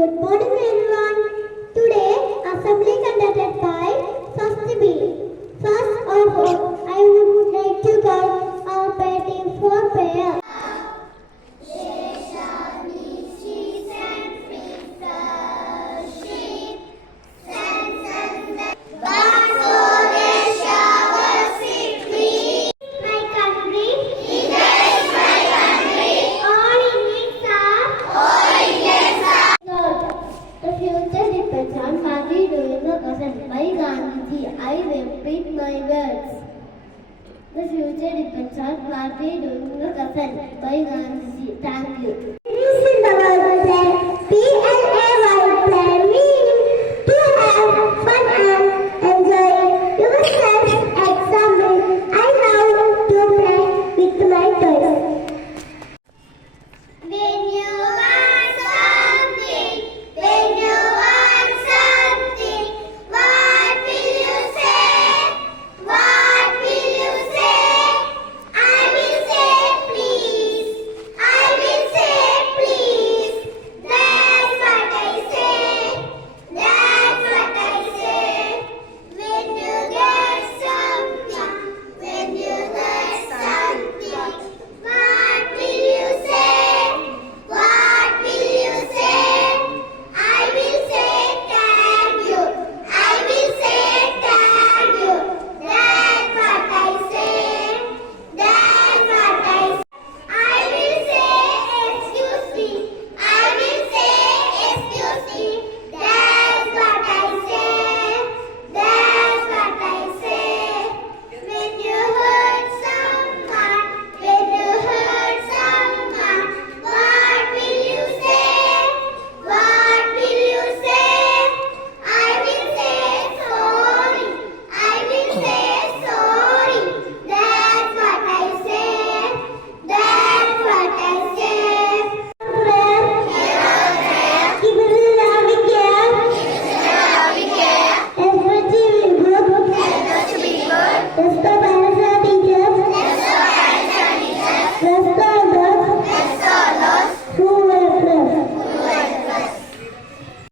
Good morning everyone. Today assembly conducted by First B. First of all, I would like to call our party for prayer. The future depends on what we do in the present. By Gandhiji, I repeat my words. The future depends on what we do in the present. By Gandhiji, thank you. It is in the world that PL